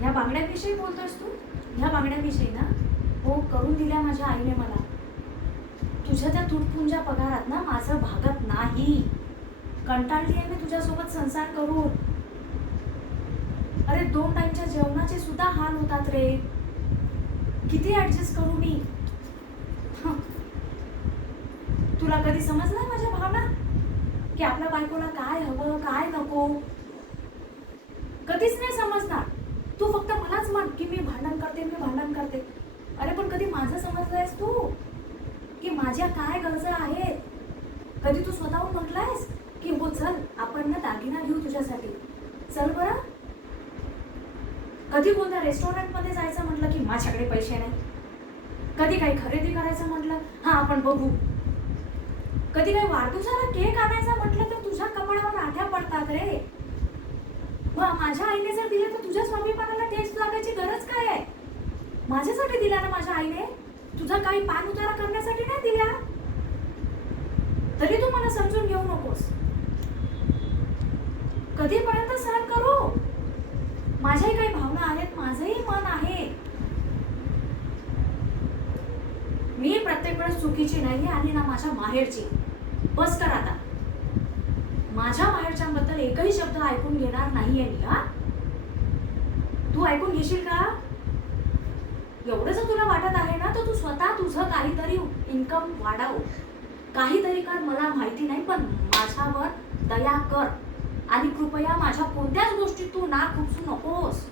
ह्या बांगड्यांविषयी बोलतोयस तू? ह्या बांगड्यांविषयी ना? हो, करून दिल्या माझ्या आईने मला. तुझ्या त्या तुटपुंज्या पगारात ना माझं भागत नाही. कंटाळली आहे मी तुझ्यासोबत संसार करून. अरे 2 टाईमच्या जेवणाचे सुद्धा हाल होतात रे. किती ऍडजस्ट करू मी? तुला कधी समजलंय माझ्या भावना की आपल्या बायकोला काय हवं काय नको? कधीच नाही समजणार. तू फक्त मलाच म्हण की मी भांडण करते. अरे पण कधी माझं समजलंयस तू की माझ्या काय गरजा आहेत? कधी तू स्वतःहून म्हटलंयस की हो चल आपण ना दागिना घेऊ तुझ्यासाठी, चल बरं? कधी कोणत्या रेस्टॉरंटमध्ये जायचं म्हटलं की माझ्याकडे पैसे नाही. कधी काही खरेदी करायचं म्हटलं हा आपण बघू. कधी काही वाढदिवसाला केक आणायचा म्हटलं तर तुझ्या कपाळावर आठ्या पडतात रे. माझ्या आईने जर दिले तर तुझ्या स्वामीपणाला टेस्ट लागायची गरज काय आहे? माझ्यासाठी दिल्या ना माझ्या आईने. तुझा काही पान उतारा करण्यासाठी नाही दिल्या. तरी तू मला समजून घेऊ नकोस. कधीपर्यंत सहन करू? माझ्याही काही भावना आहेत, माझंही मन आहे. मी प्रत्येक वेळेस चुकीची नाही आणि ना माझ्या माहेरची. बस कर आता. माझ्या माहेरच्यांबद्दल एकही शब्द ऐकून घेणार नाहीये मी. हा, तू ऐकून घेशील का? एवढं जर तुला वाटत आहे ना तर तू स्वतः तुझं काहीतरी इन्कम वाढव, काहीतरी कर. मला माहिती नाही पण माझ्यावर दया कर आणि कृपया माझ्या कोणत्याच गोष्टीत तू नाक खुपसू नकोस.